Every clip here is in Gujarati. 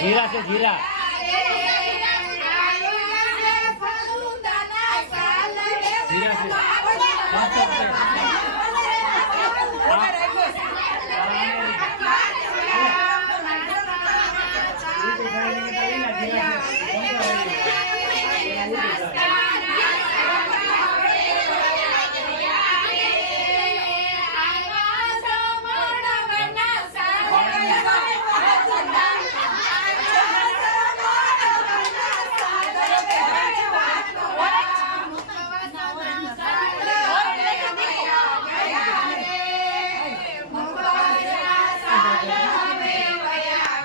જીરા છે જીરા. જીરા છે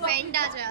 પેન્ડા છે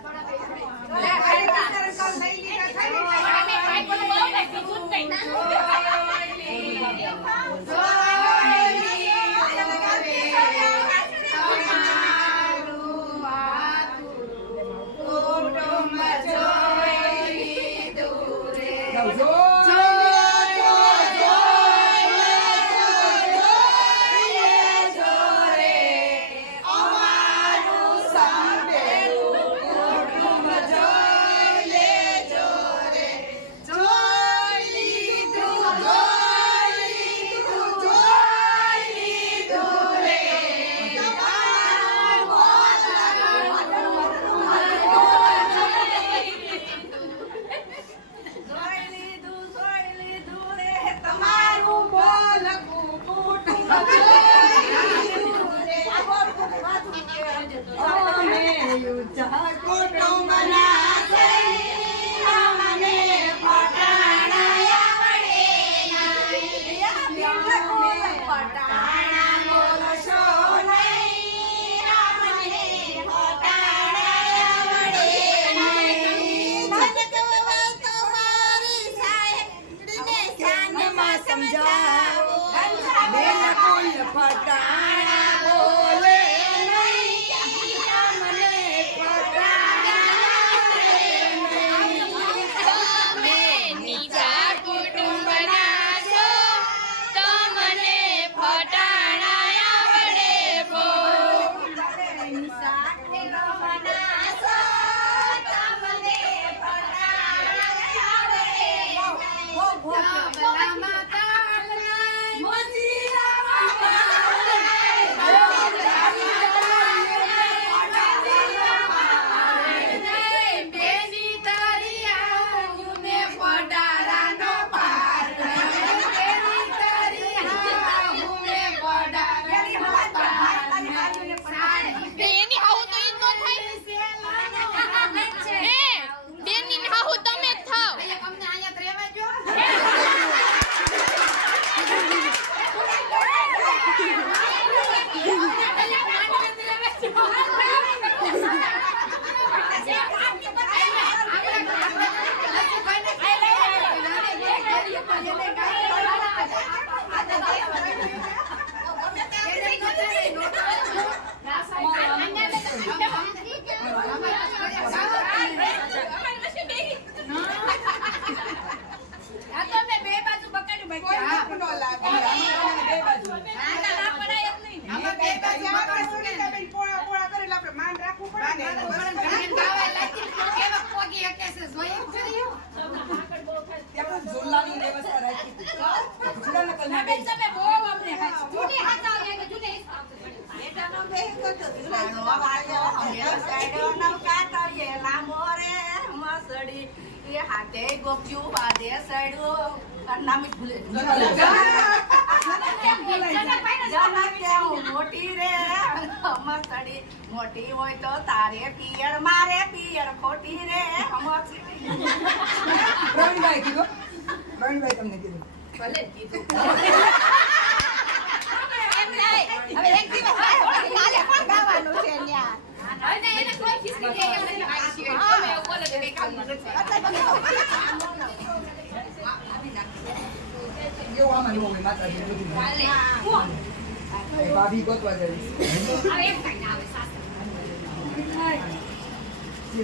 જાગો ટોંગના ના બેન તમે બહુ અમને જૂઠી હાથ આવે કે જૂઠી બેટાનો બે તો જૂઠો વાળ્યો હમે મોટી રે મસડી મોટી હોય તો તારે પિયર મારે પિયર ખોટી રે પ્રવીણભાઈ કીધું તમને કીધું. ભલે કીધું હવે એક દિવસ કાલે પણ ગાવાનું છે ન્યા. અને એને કોઈ ખિસકી દે એમ નથી આવી છે તમે એવું બોલે તો કઈ કામ નથી. કેવું આમાં એવું હોય માતાજી બધું કાલે એ ભાભી ગોતવા જવી